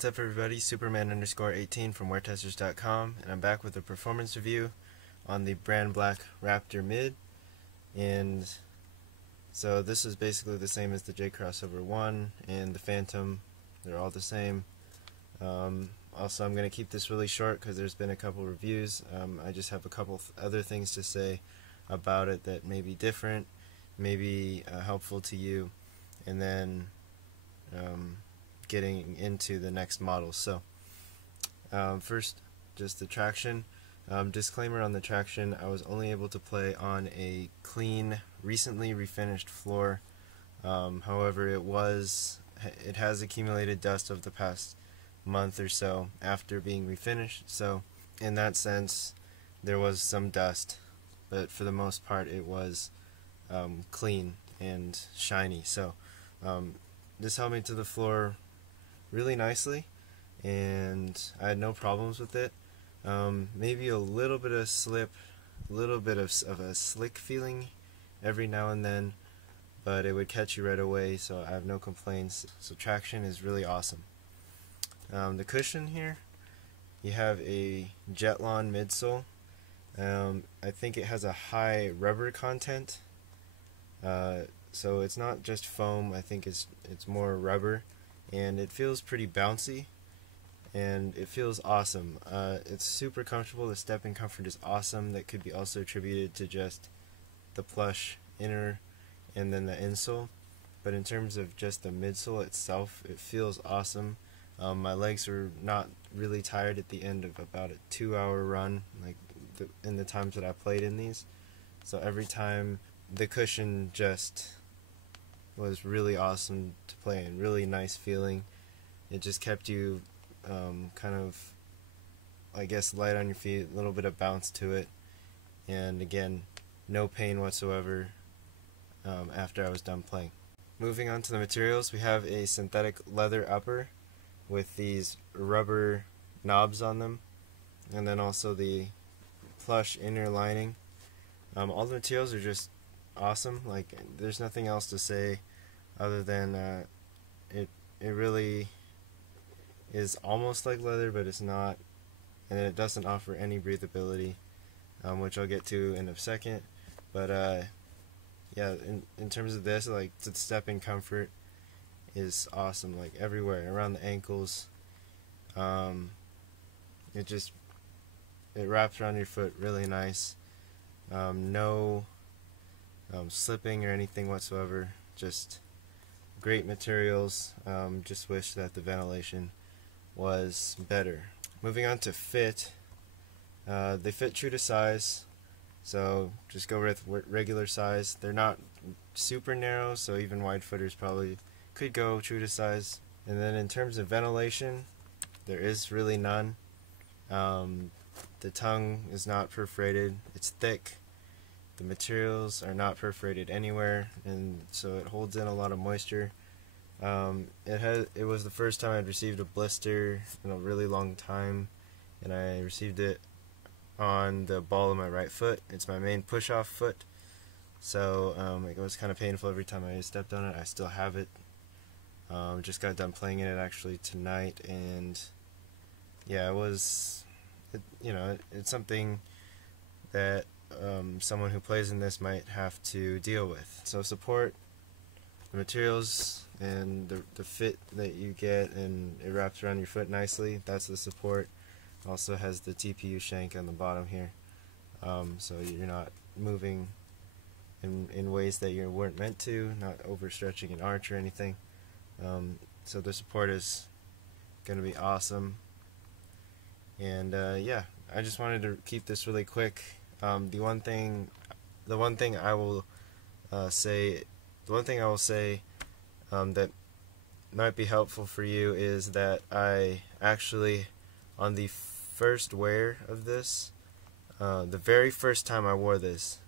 What's up everybody, Superman_18 from WearTesters.com, and I'm back with a performance review on the Brandblack Raptor Mid. And so this is basically the same as the J Crossover 1 and the Phantom. They're all the same. Also, I'm going to keep this really short because there's been a couple reviews. I just have a couple other things to say about it that may be different, maybe helpful to you, and then getting into the next model. So first, just the traction. Disclaimer on the traction: I was only able to play on a clean, recently refinished floor. However, it has accumulated dust of the past month or so after being refinished. So in that sense, there was some dust, but for the most part, it was clean and shiny. So this held me to the floor really nicely, and I had no problems with it. Maybe a little bit of slip, a little bit of a slick feeling every now and then, but it would catch you right away, so I have no complaints. So traction is really awesome. The cushion here, you have a Jetlon midsole. I think it has a high rubber content, so it's not just foam. I think it's more rubber, and it feels pretty bouncy, and it feels awesome. It's super comfortable. The stepping comfort is awesome. That could be also attributed to just the plush inner and then the insole, but in terms of just the midsole itself, it feels awesome. My legs were not really tired at the end of about a 2-hour run, like in the times that I played in these. So every time, the cushion just was really awesome to play in, really nice feeling. It just kept you kind of, I guess, light on your feet, a little bit of bounce to it, and again, no pain whatsoever after I was done playing. Moving on to the materials, we have a synthetic leather upper with these rubber knobs on them, and then also the plush inner lining. All the materials are just awesome. Like, there's nothing else to say other than it really is almost like leather, but it's not, and it doesn't offer any breathability, which I'll get to in a second. But yeah, in terms of this, like, the stepping comfort is awesome, like everywhere around the ankles. It wraps around your foot really nice. No slipping or anything whatsoever. Just great materials. Just wish that the ventilation was better. Moving on to fit. They fit true to size, so just go with regular size. They're not super narrow, so even wide footers probably could go true to size. And then in terms of ventilation, there is really none. The tongue is not perforated. It's thick. The materials are not perforated anywhere, and so it holds in a lot of moisture. It was the first time I'd received a blister in a really long time, and I received it on the ball of my right foot. It's my main push-off foot, so it was kind of painful every time I stepped on it. I still have it. Just got done playing in it actually tonight, and yeah, it's something that someone who plays in this might have to deal with. So support, the materials, and the fit that you get, and it wraps around your foot nicely. That's the support. Also has the TPU shank on the bottom here, so you're not moving in ways that you weren't meant to, not overstretching an arch or anything. So the support is going to be awesome. And yeah, I just wanted to keep this really quick. The one thing I will say that might be helpful for you is that I actually, on the first wear of this, the very first time I wore this,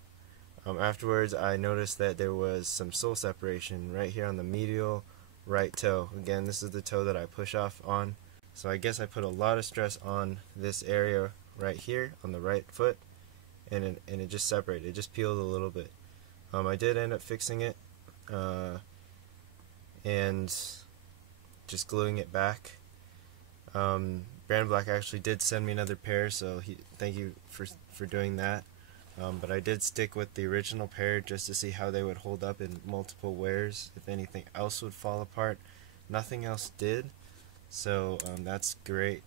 afterwards I noticed that there was some sole separation right here on the medial right toe. Again, this is the toe that I push off on. So I guess I put a lot of stress on this area right here on the right foot, and it just separated. It just peeled a little bit. I did end up fixing it and just gluing it back. Brandblack actually did send me another pair, so thank you for doing that. But I did stick with the original pair just to see how they would hold up in multiple wears, if anything else would fall apart. Nothing else did, so that's great.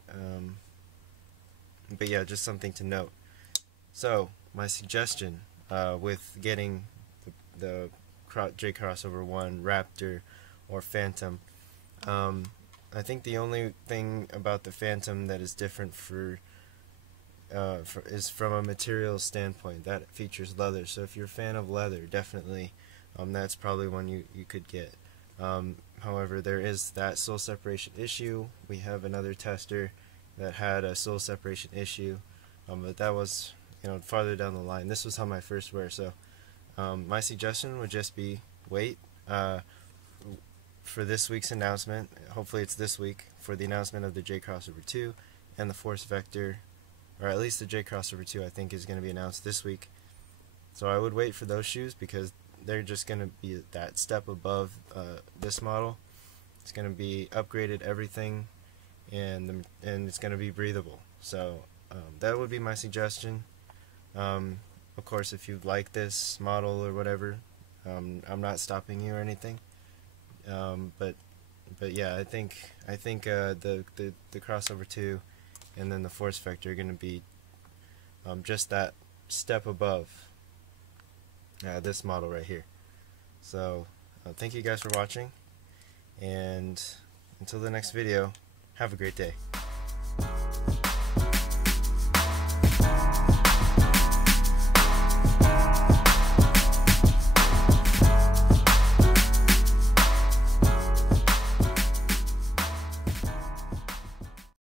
But yeah, just something to note. So my suggestion with getting the J Crossover 1 Raptor or Phantom, I think the only thing about the Phantom that is different is from a material standpoint. That features leather, so if you're a fan of leather, definitely that's probably one you could get. However, there is that sole separation issue. We have another tester that had a sole separation issue, but that was farther down the line. This was on my first wear, so my suggestion would just be wait for this week's announcement. Hopefully it's this week for the announcement of the J Crossover 2 and the Force Vector, or at least the J Crossover 2 I think is going to be announced this week. So I would wait for those shoes because they're just going to be that step above this model. It's going to be upgraded everything, and it's going to be breathable. So that would be my suggestion. Of course, if you like this model or whatever, I'm not stopping you or anything. But yeah, I think the Crossover 2 and then the Force Vector are going to be just that step above this model right here. So thank you guys for watching, and until the next video, have a great day.